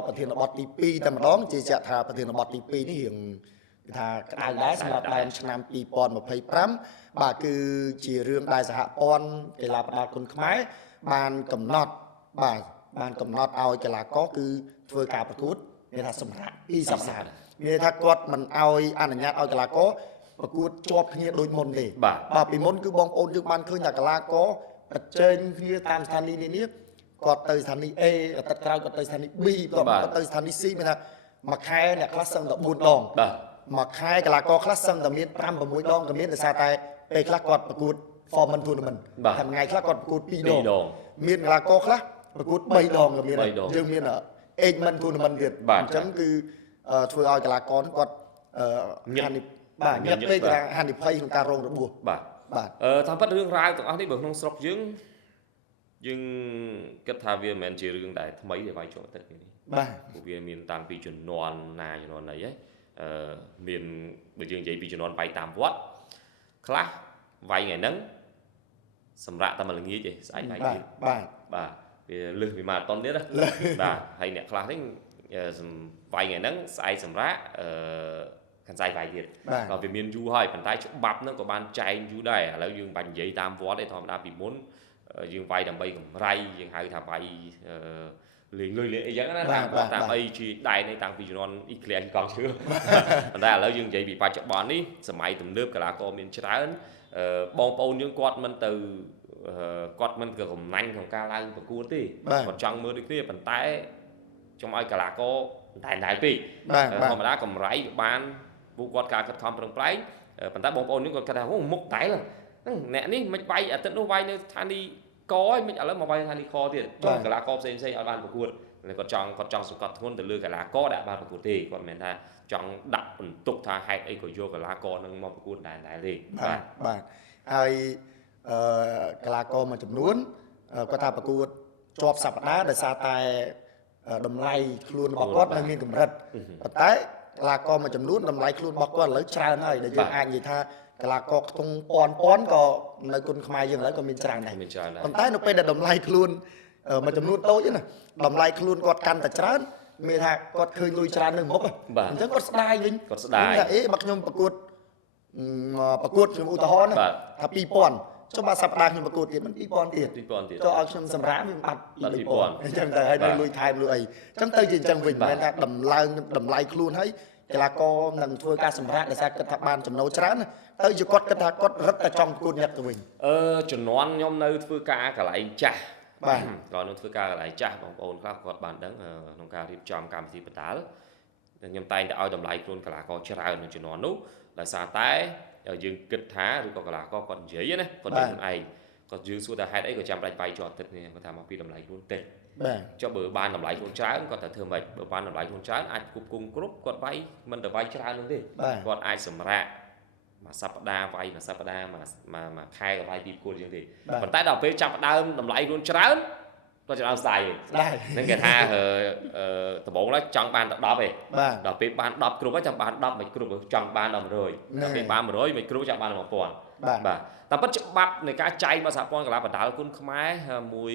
ដល់ប្រធានបទទី2តែម្ដងជាជាក់ថាប្រធានបទទី2នេះរៀងថាក្តៅដែរសម្រាប់ដើមឆ្នាំ2025បាទគឺជារឿងដែលសហព័ន្ធកីឡាផ្ដាល់គុណខ្មែរបានកំណត់បាទបានកំណត់ឲ្យកីឡាករគឺធ្វើការប្រកួតមានថាសម្រាប់2សប្តាហ៍មានថាគាត់មិនឲ្យអនុញ្ញាតឲ្យកីឡាករប្រកួតជាប់គ្នាដូចមុនទេបាទពីមុនគឺបងប្អូនយើងបានឃើញថាកីឡាករប្រជែងគ្នាតាមស្ថានីយ៍នេះគាត់ទៅស្ថានីយ៍ A អាទិត្យក្រោយគាត់ទៅស្ថានីយ៍ B គាត់ទៅស្ថានីយ៍ C មានថាមួយខែអ្នកខ្លះសឹងតែ4ដងមួយខែកីឡាករខ្លះសឹងតែមាន5 6ដងក៏មានដោយសារតែពេលខ្លះគាត់ប្រកួត Formal Tournament ថ្ងៃខ្លះគាត់ប្រកួត2ដងមានកីឡាករខ្លះប្រកួត3ដងក៏មានយើងមាន Eight-man Tournament ទៀតអញ្ចឹងគឺធ្វើឲ្យកីឡាករគាត់ញាត់ពេកថាហានិភ័យក្នុងការរងរបួសបាទតាមពិតរឿងរ៉ាវទាំងអស់នេះបើក្នុងស្រុកយើងគិតថាវាមិនមែនជារឿងដែលថ្មីទេវាយជាប់ទឹកនេះបាទពួកវាមានតាំងពីជំនាន់ណាជំនាន់ណីហើយមានបើយើងនិយាយពីជំនាន់វាយតាមវត្តខ្លះវាយថ្ងៃហ្នឹងសម្រាប់តែមួយល្ងាចទេស្អែកវាយទៀតបាទវាលឹះវាម៉ារ៉ាតុនទៀតណាបាទហើយអ្នកខ្លះហ្នឹងវាយថ្ងៃហ្នឹងស្អែកសម្រាប់ខាងស្អែកវាយទៀតក៏វាមានយូរហើយប៉ុន្តែច្បាប់ហ្នឹងក៏បានចែងយូរដែរឥឡូវយើងបាញ់និយាយតាមវត្តទេធម្មតាពីមុនយើងវាយដើម្បីកម្រៃយើងហៅថាវាយលេងលុយលេងអីចឹងណាតាមអីជាដែននេះតាំងពីជំនាន់អ៊ីក្លៀកង់ឈឺប៉ុន្តែឥឡូវយើងនិយាយពីបច្ចុប្បន្ននេះសម័យទំនើបកីឡាករមានច្រើនបងប្អូនយើងគាត់មិនក៏កំណាញ់ក្នុងការឡើងប្រកួតទេគាត់ចង់មើលដូចគ្នាប៉ុន្តែចង់ឲ្យកីឡាករតែពេកធម្មតាកម្រៃបានពួកគាត់ការខិតខំប្រឹងប្រែងប៉ុន្តែបងប្អូនយើងគាត់គិតថាមុខតែហ្នឹងអ្នកនេះមិនវាយអាទិត្យនោះវាយនៅស្ថានីយកឯងមិនឥឡូវមកវាយស្ថានីយ៍ខទៀតចង់កីឡាករផ្សេងៗឲ្យបានប្រកួតគាត់ចង់សង្កត់ធ្ងន់ទៅលើកីឡាករដែលបានប្រកួតទេគាត់មិនមែនថាចង់ដាក់បន្ទុកថាហេតុអីក៏យកកីឡាករនឹងមកប្រកួតដែរទេបាទហើយកីឡាករមួយចំនួនគាត់ថាប្រកួតជាប់សប្តាហ៍ដោយសារតែតម្លៃខ្លួនរបស់គាត់នៅមានកម្រិតប៉ុន្តែកីឡាករមួយចំនួនតម្លៃខ្លួនរបស់គាត់ឥឡូវច្រើនហើយដែលយើងអាចនិយាយថាកីឡាករខ្ទង់ពាន់ក៏នៅគុណខ្មែរយើងឥឡូវក៏មានច្រើនដែរប៉ុន្តែនៅពេលដែលតម្លៃខ្លួនមួយចំនួនតូចណាតម្លៃខ្លួនគាត់កាន់តែច្រើនមានថាគាត់ឃើញលុយច្រើននៅមុខអញ្ចឹងគាត់ស្ដាយវិញគាត់ស្ដាយថាបើខ្ញុំប្រកួតខ្ញុំឧទាហរណ៍ណាថា2000ចុះបើសប្តាហ៍ខ្ញុំប្រកួតទៀតមិន2000ទៀតចុះឲ្យខ្ញុំសម្រាប់វាបាត់2000អញ្ចឹងទៅហើយនៅលុយថែមលុយអីអញ្ចឹងទៅជាអញ្ចឹងវិញមិនមែនថាតម្លៃខ្លួនហើយកីឡាករនឹងធ្វើការសម្រាប់ដោយសារគិតថាបានចំណូលច្រើនទៅជាគាត់គិតថាគាត់រឹតតែចង់ប្រកួតញាក់ទៅវិញជំនាន់ខ្ញុំនៅធ្វើការកន្លែងចាស់បាទក៏នៅធ្វើការកន្លែងចាស់បងប្អូនខ្លះគាត់បានដឹងក្នុងការរៀបចំកម្មវិធីបណ្ដាលខ្ញុំតែងតែឲ្យតម្លៃខ្លួនកីឡាករច្រើននៅជំនាន់នោះដោយសារតែយើងគិតថាឬក៏កីឡាករគាត់និយាយណាគាត់និយាយខ្លួនឯងគាត់យើងសួរថាហេតុអីក៏ចាំបាច់វាយជាប់ទឹកនេះគាត់ថាមកពីតម្លៃខ្លួនតិចបាទចុះបើបានតម្លៃខ្លួនច្រើនគាត់ត្រូវធ្វើម៉េចបើបានតម្លៃខ្លួនច្រើនអាចគប់គង់គ្រប់គាត់វាយមិនទៅវាយច្រើននោះទេគាត់អាចសម្រាកមួយសប្តាហ៍វាយមួយសប្តាហ៍មួយខែក៏វាយពីប្រកួតជាងទេប៉ុន្តែដល់ពេលចាប់ដើមតម្លៃខ្លួនច្រើនគាត់ចាប់ដើមស្ដាយហ្នឹងគេថាដំបូងឡើយចង់បានតែ10ទេដល់ពេលបាន10គ្រប់ហើយចង់បាន10មិនគ្រប់ចង់បានដល់100ដល់ពេលបាន100មិនគ្រប់ចង់បាន1000បាទតែពិតច្បាប់នៃការចែកមកសហព័ន្ធកីឡាបណ្ដាលគុណខ្មែរមួយ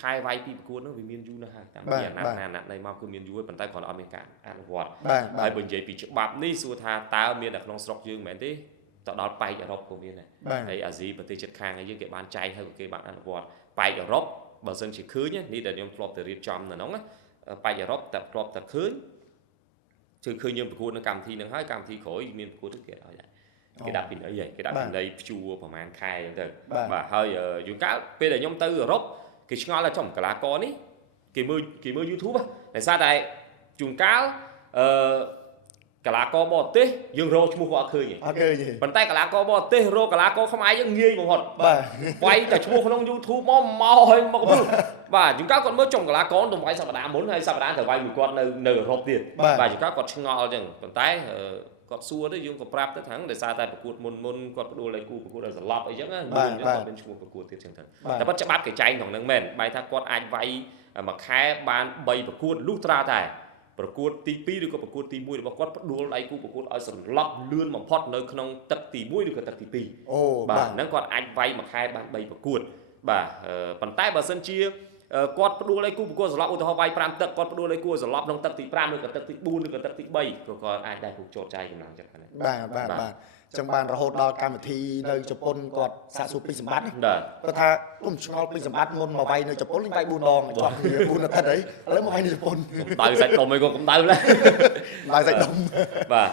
ខែវាយពីប្រកួតនោះវាមានយូរណាស់ហើយតាំងពីអាណត្តិណីមកគឺមានយូរប៉ុន្តែគ្រាន់តែអត់មានការអនុវត្តហើយបើនិយាយពីច្បាប់នេះសួរថាតើមាននៅក្នុងស្រុកយើងមែនទេទៅដល់ប៉ែកអឺរ៉ុបក៏មានដែរហើយអាស៊ីប្រទេសជិតខាងយើងគេបានចែកហើយគេបានអនុវត្តប៉ែកអឺរ៉ុបបើសិនជាឃើញនេះដែលខ្ញុំធ្លាប់ទៅរៀបចំនៅហ្នឹងប៉ែកអឺរ៉ុបតែធ្លាប់តែឃើញយើងប្រកួតនៅកម្មវិធីហ្នឹងហើយកម្មវិធីក្រោយមានប្រកួតទៀតគេឲ្យដែរគេដាក់ពីណីហើយគេដាក់ពីណីព្យួរប្រហែលខែអញ្ចឹងទៅបាទហើយយូរកាលពេលដែលខ្ញុំទៅអឺរ៉ុបគេឆ្ងល់ថាចំកីឡាករនេះគេមើល YouTube ដោយសារតែជួនកាលកីឡាករបរទេសយើងរកឈ្មោះគាត់អត់ឃើញទេប៉ុន្តែកីឡាករបរទេសរកកីឡាករខ្មែរយើងងាយបំផុតបាទវាយតែឈ្មោះក្នុង YouTube មកហើយមកបាទជួនកាលគាត់មើលចំកីឡាករទៅវាយសប្តាហ៍មុនហើយសប្តាហ៍ទៅវាយមួយគាត់នៅអឺរ៉ុបទៀតបាទជួនកាលគាត់ឆ្ងល់អញ្ចឹងប៉ុន្តែគាត់សួរទៅយើងក៏ប្រាប់ទៅថាដោយសារតែប្រកួតមុនគាត់ផ្ដួលឲ្យគូប្រកួតឲ្យសន្លប់អីចឹងណាគាត់មានឈ្មោះប្រកួតទៀតចឹងទៅតែប៉ុតច្បាប់គេចែងក្នុងហ្នឹងមែនបែរថាគាត់អាចវាយមួយខែបាន3ប្រកួតលុះត្រាតែប្រកួតទី2ឬក៏ប្រកួតទី1របស់គាត់ផ្ដួលដៃគូប្រកួតឲ្យសន្លប់លឿនបំផុតនៅក្នុងទឹកទី1ឬក៏ទឹកទី2បាទហ្នឹងគាត់អាចវាយមួយខែបាន3ប្រកួតបាទប៉ុន្តែបើសិនជា គាត់ផ្ដួលឲ្យគូប្រកួតសន្លប់ឧទាហរណ៍វាយ5ទឹកគាត់ផ្ដួលឲ្យគូសន្លប់ក្នុងទឹកទី5ឬក៏ទឹកទី4ឬក៏ទឹកទី3ក៏គាត់អាចដែរគូចោតចាយកម្លាំងចិត្តហ្នឹងបាទចឹងបានរហូតដល់កម្មវិធីនៅជប៉ុនគាត់សាកសួរពីសម្បត្តិគាត់ថាគុំឆ្ងល់ពីសម្បត្តិមុនមកវាយនៅជប៉ុនលេងវាយ4ដងជាប់គ្នា4អាទិត្យអីឥឡូវមកវាយនៅជប៉ុនដៅសាច់ដុំអីក៏កម្ដៅដែរដៅសាច់ដុំបាទ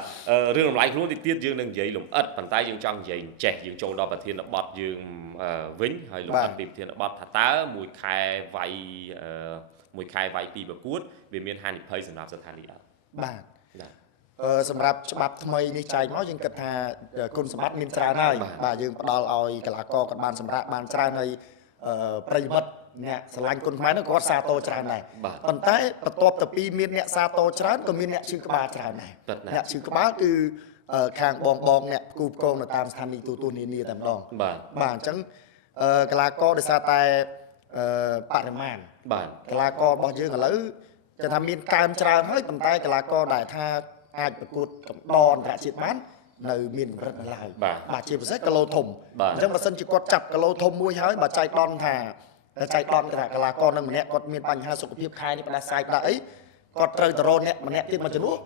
រឿងតម្លៃខ្លួនតិចទៀតយើងនឹងនិយាយលម្អិតប៉ុន្តែយើងចង់និយាយចេះយើងចូលដល់ប្រធានបទយើងវិញហើយលម្អិតពីប្រធានបទថាតើមួយខែវាយពីប្រកួតវាមានហានិភ័យសម្រាប់ស្ថានីយ៍អត់បាទសម្រាប់ច្បាប់ថ្មីនេះចែកមកយើងគិតថាគុណសម្បត្តិមានច្រើនហើយបាទយើងផ្ដល់ឲ្យកីឡាករគាត់បានសម្រាប់បានច្រើនហើយប្រិយមិត្តអ្នកស្រឡាញ់គុណខ្មែរនោះគាត់សាទរច្រើនដែរប៉ុន្តែបន្ទាប់ទៅពីមានអ្នកសាទរច្រើនក៏មានអ្នកឈឺក្បាលច្រើនដែរអ្នកឈឺក្បាលគឺខាងបងអ្នកគូផ្គងនៅតាមស្ថានីយ៍ទូនានាតែម្ដងបាទអញ្ចឹងកីឡាករដោយសារតែបរិមាណកីឡាកររបស់យើងឥឡូវគេថាមានកើនច្រើនហើយប៉ុន្តែកីឡាករដែលថាអាចប្រកួតកំដរអន្តរជាតិបាននៅមានកម្រិតនៅឡើយបាទជាពិសេសគីឡូធំអញ្ចឹងបើសិនជាគាត់ចាប់គីឡូធំមួយហើយបើចែកដនថាកីឡាករនឹងម្នាក់គាត់មានបញ្ហាសុខភាពខែនេះផ្ដាសាយផ្ដាអីគាត់ត្រូវទៅរកអ្នកម្នាក់ទៀតមកជំនួស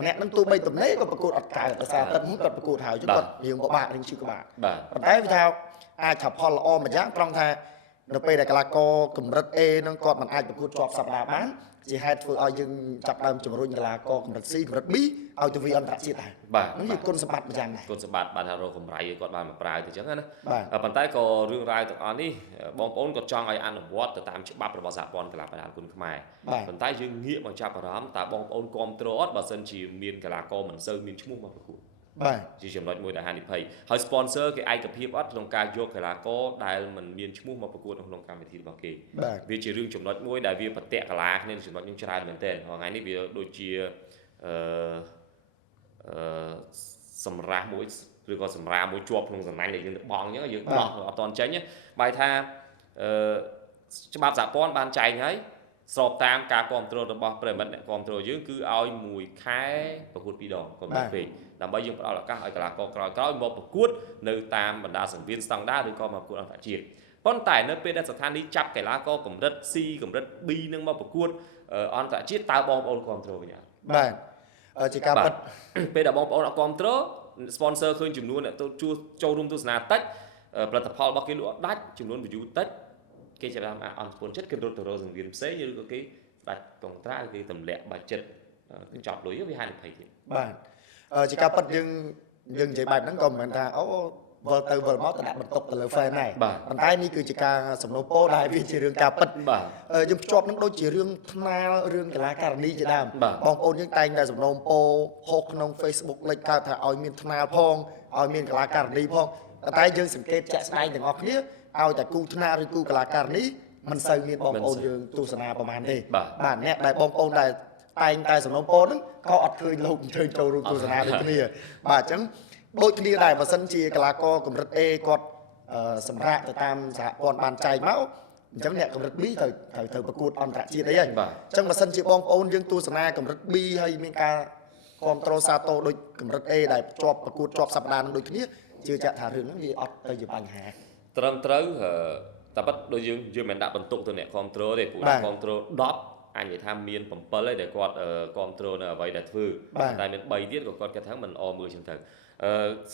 ម្នាក់នឹងទូបីទំនេរក៏ប្រកួតអត់កើតដោយសារតែមុនគាត់ប្រកួតហើយគាត់រៀងពិបាករៀងឈឺក្បាលប៉ុន្តែវាថាអាចថាផលល្អមួយយ៉ាងត្រង់ថានៅពេលដែលកីឡាករកម្រិត A នឹងគាត់មិនអាចប្រកួតជាប់សប្តាហ៍បានជាហេតុធ្វើឲ្យយើងចាប់ដើមជំរុញកីឡាករកម្រិត C កម្រិត B ឲ្យទៅវាអន្តរជាតិដែរហ្នឹងជាគុណសម្បត្តិមួយយ៉ាងដែរគុណសម្បត្តិបានថារកកម្រៃគាត់បានមកប្រើទៅអញ្ចឹងណាប៉ុន្តែក៏រឿងរ៉ាវទាំងអស់នេះបងប្អូនក៏ចង់ឲ្យអនុវត្តទៅតាមច្បាប់របស់សហព័ន្ធកីឡាបដាគុណខ្មែរប៉ុន្តែយើងងាកមកចាប់អារម្មណ៍តើបងប្អូនគ្រប់គ្រងអត់បើសិនជាមានកីឡាករមិនសូវមានឈ្មោះមកប្រកួតជាចំណុចមួយដែលហានិភ័យហើយ sponsor គេឯកភាពអត់ក្នុងការយកកីឡាករដែលមិនមានឈ្មោះមកប្រកួតក្នុងកម្មវិធីរបស់គេវាជារឿងចំណុចមួយដែលវាប្រតិកលាគ្នាចំណុចនឹងច្រើនមែនទែនថ្ងៃនេះវាដូចជាសម្រាប់មួយឬក៏សម្រាប់មួយជាប់ក្នុងសំណាញ់ដែលយើងទៅបងអញ្ចឹងយើងដោះអត់តន់ចេញបែរថាច្បាប់សហព័ន្ធបានចែងហើយស្របតាមការគ្រប់គ្រងរបស់ប្រិមិត្តអ្នកគ្រប់គ្រងយើងគឺឲ្យមួយខែប្រកួត2ដងក៏មិនពេកដើម្បីយើងផ្ដល់ឱកាសឲ្យកីឡាករក្រោយៗមកប្រកួតនៅតាមបណ្ដាសង្វៀនស្តង់ដារឬក៏មកប្រកួតអន្តរជាតិប៉ុន្តែនៅពេលដែលស្ថានីយ៍ចាប់កីឡាករកម្រិត C កម្រិត B នឹងមកប្រកួតអន្តរជាតិតើបងប្អូនគ្រប់គ្រងវិញអត់បាទជាការពិតពេលដែលបងប្អូនអត់គ្រប់គ្រង sponsor ឃើញចំនួនអ្នកចូលរួមទស្សនាតិចផលិតផលរបស់គេលក់ដាច់ចំនួន view តិចគេចាប់តាមអន្តរជាតិគេរត់ទៅរកសង្វៀនផ្សេងឬក៏គេដាច់កងត្រាគេទម្លាក់បាច់ចិត្តចប់លុយវាហានិភ័យទៀតបាទជាការពិតយើងនិយាយបែបហ្នឹងក៏មិនមែនថាអូវិលទៅវិលមកទៅដាក់បន្ទុកទៅលើ fan ដែរប៉ុន្តែនេះគឺជាការសំណូមពរដែលវាជារឿងការពិតយើងភ្ជាប់នឹងដូចជារឿងថ្នាលរឿងកីឡាករនីជាដើមបងប្អូនយើងតែងតែសំណូមពរផុសក្នុង Facebook លេចកើតថាឲ្យមានថ្នាលផងឲ្យមានកីឡាករនីផងតែយើងសង្កេតជាក់ស្ដែងទាំងអស់គ្នាឲ្យតែគូថ្នាលឬគូកីឡាករនីមិនសូវមានបងប្អូនយើងទស្សនាប្រហែលទេបាទអ្នកដែលបងប្អូនដែលតែងតែសំណូមពរហ្នឹងក៏អត់ឃើញលោកអញ្ជើញចូលរួមទស្សនាដូចគ្នាបាទអញ្ចឹងដូចគ្នាដែរបើសិនជាកីឡាករកម្រិត A គាត់សម្រាប់ទៅតាមសហព័ន្ធបានចែកមកអញ្ចឹងអ្នកកម្រិត B ត្រូវប្រកួតអន្តរជាតិអីហ្នឹងអញ្ចឹងបើសិនជាបងប្អូនយើងទស្សនាកម្រិត B ហើយមានការគ្រប់គ្រងសាទរដូចកម្រិត A ដែលជាប់ប្រកួតជាប់សប្តាហ៍នឹងដូចគ្នាជឿជាក់ថារឿងហ្នឹងវាអត់ទៅជាបញ្ហាត្រឹមត្រូវតែប៉ុតដូចយើងមិនដាក់បន្ទុកទៅអ្នកគ្រប់គ្រងទេពួកអ្នកគ្រប់គ្រង10អញនិយាយថាមាន7ហើយដែលគាត់គ្រប់គ្រងនៅអ្វីដែលធ្វើតែមាន3ទៀតក៏គាត់គិតថាមិនអមើលចឹងទៅ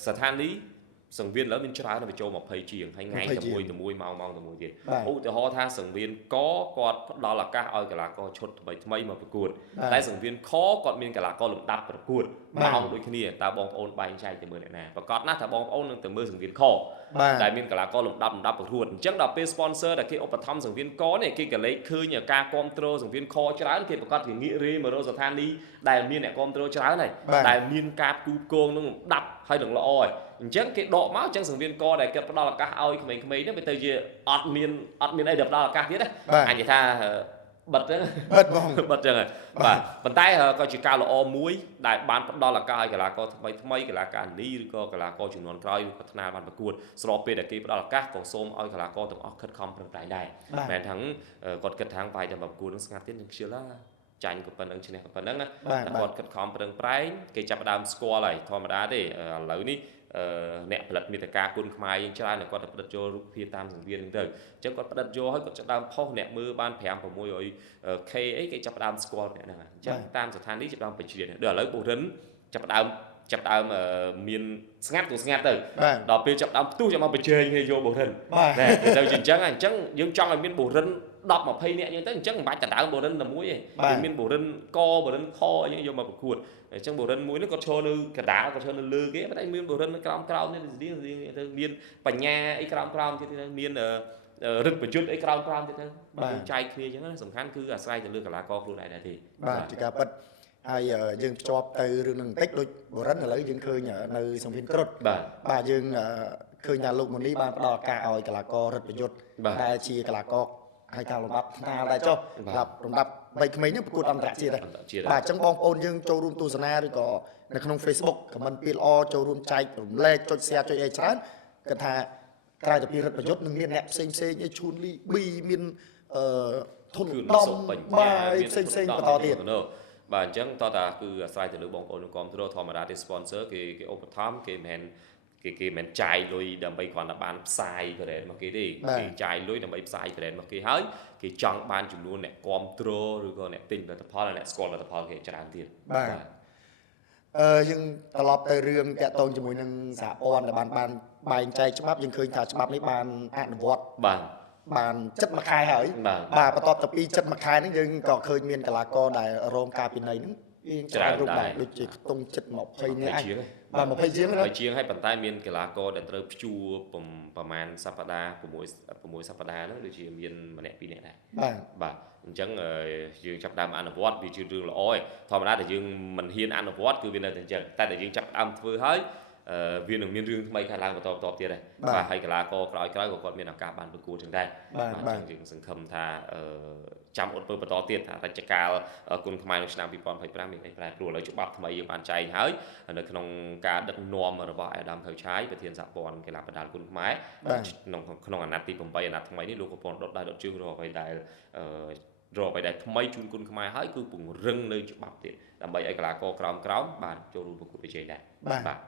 ស្ថានីយ៍សង្វៀនឥឡូវមានច្រើនទៅចូល20ជាងហើយថ្ងៃតែមួយម៉ោងតែមួយទៀតឧទាហរណ៍ថាសង្វៀនកគាត់ផ្ដល់ឱកាសឲ្យកីឡាករឈុតថ្មីមកប្រកួតតែសង្វៀនខគាត់មានកីឡាករលំដាប់ប្រកួតម៉ោងដូចគ្នាតើបងប្អូនបែងចែកទៅមើលអ្នកណាប្រកាសណាស់ថាបងប្អូននឹងទៅមើលសង្វៀនខដែលមានកីឡាករលំដាប់ប្រកួតអញ្ចឹងដល់ពេល sponsor ដែលគេឧបត្ថម្ភសង្វៀនកនេះគេក៏លេខឃើញការគ្រប់គ្រងសង្វៀនខច្រើនគេប្រកាសជាងាករាយមករកស្ថានីយ៍ដែលមានអ្នកគ្រប់គ្រងច្រើនហើយដែលមានការគូផ្គងនឹងលំដាប់ហើយនឹងល្អហើយអញ្ចឹងគេដកមកអញ្ចឹងសង្វៀនកដែលគេផ្ដល់ឱកាសឲ្យក្មេងៗនេះវាទៅជាអត់មានអីដែលផ្ដល់ឱកាសទៀតណាអញនិយាយថាបិទហ្នឹងបិទហ្មងបិទចឹងហើយបាទប៉ុន្តែក៏ជាការល្អមួយដែលបានផ្ដល់ឱកាសឲ្យកីឡាករថ្មីកីឡាករនីឬក៏កីឡាករជំនាន់ក្រោយឬក៏ថ្នាលបានប្រកួតស្របពេលដែលគេផ្ដល់ឱកាសក៏សូមឲ្យកីឡាករទាំងអស់ខិតខំប្រឹងប្រែងដែរមិនមែនថាគាត់គិតថាវាយតែប្រកួតនឹងស្ងាត់ទៀតនឹងខ្ជិលឡាចាញ់ក៏ប៉ុណ្្នឹងឈ្នះក៏ប៉ុណ្្នឹងណាតែគាត់ខិតខំប្រឹងប្រែងគេចាប់ដើមស្គាល់ហើយធម្មតាទេឥឡូវនេះ អ្នកផលិតមាតិកាគុណខ្មែរយើងច្រើនគាត់តែផ្ដិតចូលរូបភាពតាមសង្វៀនហ្នឹងទៅអញ្ចឹងគាត់ផ្ដិតចូលហើយគាត់ចាប់ដើមផុសអ្នកមើលបាន5 600K អីគេចាប់ដើមស្គាល់អ្នកហ្នឹងហើយអញ្ចឹងតាមស្ថានីយ៍ចាប់ដើមបញ្ជ្រាបដល់ឥឡូវបុរិនចាប់ដើមមានស្ងាត់ទៅដល់ពេលចាប់ដើមផ្ទុះចាំមកបញ្ជែងគ្នាយកបុរិនតែទៅអញ្ចឹងយើងចង់ឲ្យមានបុរិន10 20នាក់អញ្ចឹងទៅអញ្ចឹងមិនបាច់ដណ្ដើមបុរិនតែមួយទេវាមានបុរិនកបុរិនខអញ្ចឹងយកមកប្រកួតអញ្ចឹងបុរិនមួយនោះគាត់ឈរនៅកណ្ដាលគាត់ឈរនៅលើគេតែមានបុរិននៅក្រោមនេះទៅមានបញ្ញាអីក្រោមទៀតទៅមានរឹតប្រយុទ្ធអីក្រោមទៀតទៅបាទចែកគ្នាអញ្ចឹងសំខាន់គឺអាស្រ័យទៅលើកីឡាករខ្លួនឯងដែរទេបាទជាការពិតហើយយើងភ្ជាប់ទៅរឿងនឹងបន្តិចដូចបុរិនឥឡូវយើងឃើញនៅសង្វៀនគ្រុឌបាទយើងឃើញថាលោកមូនីបានផ្ដល់ឱកាសឲ្យកីឡាកររឹតប្រយុទ្ធដែលជាកីឡាករហើយការលំដាប់ថ្នាលដែរចុះសម្រាប់លំដាប់3ក្មេងនេះប្រកួតអន្តរជាតិដែរបាទអញ្ចឹងបងប្អូនយើងចូលរួមទស្សនាឬក៏នៅក្នុង Facebook ខមមិនពីល្អចូលរួមចែករំលែកចុច share ចុចអីច្រើនគាត់ថាក្រៅពីរឹតប្រយុទ្ធនឹងមានអ្នកផ្សេងអីឈួនលីប៊ីមានធនដំបាទផ្សេងបន្តទៀតបាទអញ្ចឹងតើតាគឺអាស្រ័យទៅលើបងប្អូនគ្រប់គ្រងធម្មតាទេ sponsor គេឧបត្ថម្ភគេមិនចាយលុយដើម្បីគ្រាន់តែបានផ្សាយ brand មកគេទេគេចាយលុយដើម្បីផ្សាយ brand មកគេហើយគេចង់បានចំនួនអ្នកគ្រប់គ្រងឬក៏អ្នកទិញផលិតផលអ្នកស្គាល់ផលិតផលគេច្រើនទៀតបាទយើងត្រឡប់ទៅរឿងតាក់ទងជាមួយនឹងសហព័ន្ធដែលបានបែងចែកច្បាប់យើងឃើញថាច្បាប់នេះបានអនុវត្តបានចិត្តមួយខែហើយបាទបន្ទាប់ពីចិត្តមួយខែហ្នឹងយើងក៏ឃើញមានកីឡាករដែលរងការពិន័យហ្នឹងវាច្រើនរូបដែរដូចជាខ្ទង់ចិត្ត20នាក់បាទ20ជាងណា20ជាងហើយប៉ុន្តែមានកីឡាករដែលត្រូវព្យួរប្រហែលសប្តាហ៍6សប្តាហ៍ហ្នឹងដូចជាមានម្នាក់2នាក់ដែរបាទអញ្ចឹងយើងចាប់ដើមអនុវត្តវាជារឿងល្អឯងធម្មតាតែយើងមិនហ៊ានអនុវត្តគឺវានៅតែអញ្ចឹងតែតែយើងចាប់ដើមធ្វើហើយវានឹងមានរឿងថ្មីកើតឡើងបន្តទៀតដែរបាទហើយកីឡាករក្រោយក៏គាត់មានឱកាសបានប្រកួតចឹងដែរបាទយើងសង្ឃឹមថាចាំអត់ធ្វើបន្តទៀតថារជ្ជកាលគុណខ្មែរនៅឆ្នាំ2025មានប្រែប្រួលឥឡូវច្បាប់ថ្មីយើងបានចែងហើយនៅក្នុងការដឹកនាំរបស់អាដាមខៅឆាយប្រធានសហព័ន្ធកីឡាប្រដាល់គុណខ្មែរក្នុងអាណត្តិទី8អាណត្តិថ្មីនេះលោកកំពុងដុតជើងរកអ្វីដែលថ្មីជូនគុណខ្មែរហើយគឺពង្រឹងនៅច្បាប់ទៀតដើម្បីឲ្យកីឡាករក្រោមបានចូលរួមប្រកួតប្រជែងដែរបាទ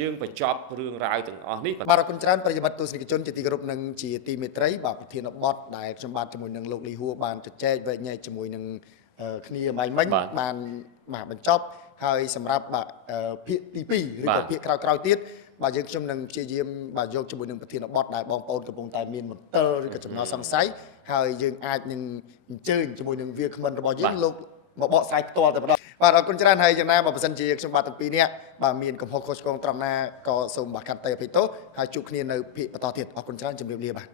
យើងបញ្ចប់រឿងរ៉ាវទាំងអស់នេះបាទអរគុណច្រើនប្រិយមិត្តទស្សនិកជនជាទីគោរពនិងជាទីមេត្រីបាទប្រធានបទដែលខ្ញុំបាទជាមួយនឹងលោកលីហួរបានជជែកវែកញែកជាមួយនឹងគ្នាមិញបានបញ្ចប់ហើយសម្រាប់ភាគទី2ឬក៏ភាគក្រោយទៀតបាទយើងខ្ញុំនឹងព្យាយាមបាទយកជាមួយនឹងប្រធានបទដែលបងប្អូនកំពុងតែមានមន្ទិលឬក៏ចំណងសង្ស័យហើយយើងអាចនឹងអញ្ជើញជាមួយនឹងវាគ្មិនរបស់យើងលោកមកបកស្រាយផ្ទាល់តែម្ដងបាទអរគុណច្រើនហើយយ៉ាងណាបើមិនសិនជាខ្ញុំបាទទាំងពីរនាក់បាទមានកំហុសខុសឆ្គងត្រង់ណាក៏សូមបាទខន្តីអភ័យទោសហើយជួបគ្នានៅភាគបន្តទៀតអរគុណច្រើនជម្រាបលាបាទ